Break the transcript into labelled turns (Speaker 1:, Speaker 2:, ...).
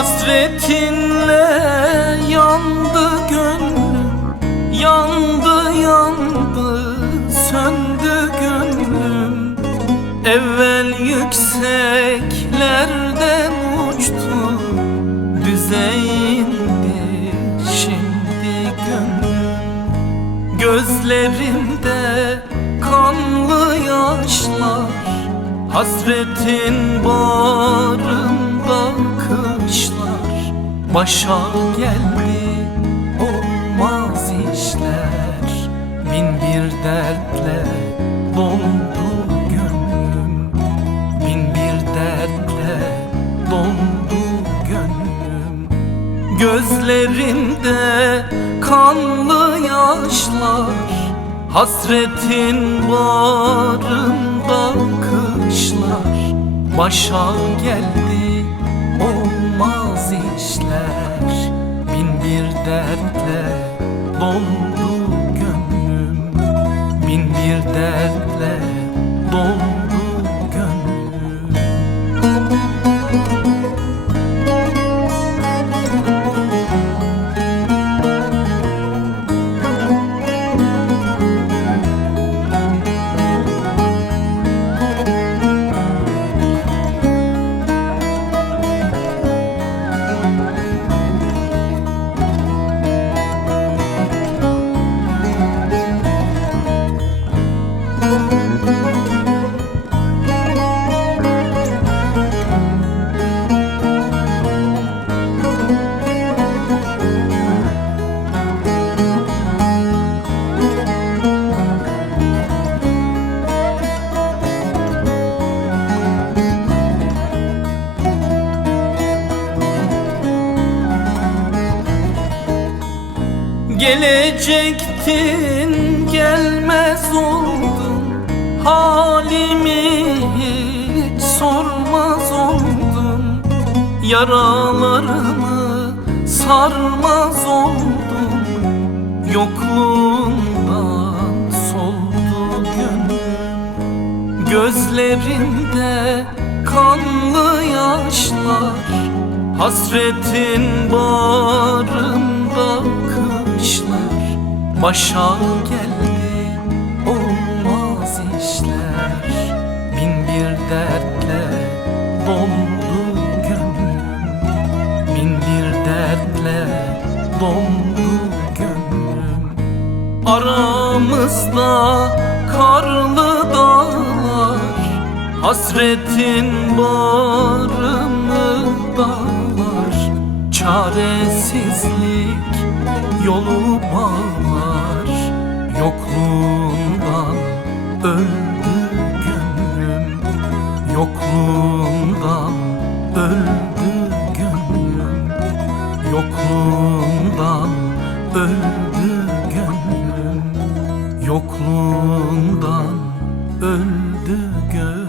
Speaker 1: Hasretinle yandı gönlüm Yandı yandı söndü gönlüm. Evvel yükseklerden uçtu Düze şimdi gönlüm. Gözlerimde kanlı yaşlar Hasretin kışlar Başa geldi olmaz işler. Bin bir dertle doldu gönlüm. Bin bir dertle doldu gönlüm. Gözlerinde kanlı yaşlar. Hasretin bağrımda kışlar. Başa geldi olmaz işler dertle doldu gönlüm. Bin bir dertle Gelecektin gelmez oldun. Halimi hiç sormaz oldun. Yaralarımı sarmaz oldun. Yokluğundan soldu gönlüm Gözlerimde kanlı yaşlar. Hasretin bağrımda Başa geldi olmaz işler. Bin bir dertle doldu gönlüm. Bin bir dertle doldu gönlüm. Aramızda karlı dağlar Hasretin bağrımı dağlar. Çaresizlik yolu bağlar öldü gönlüm Yokluğundan öldü gönlüm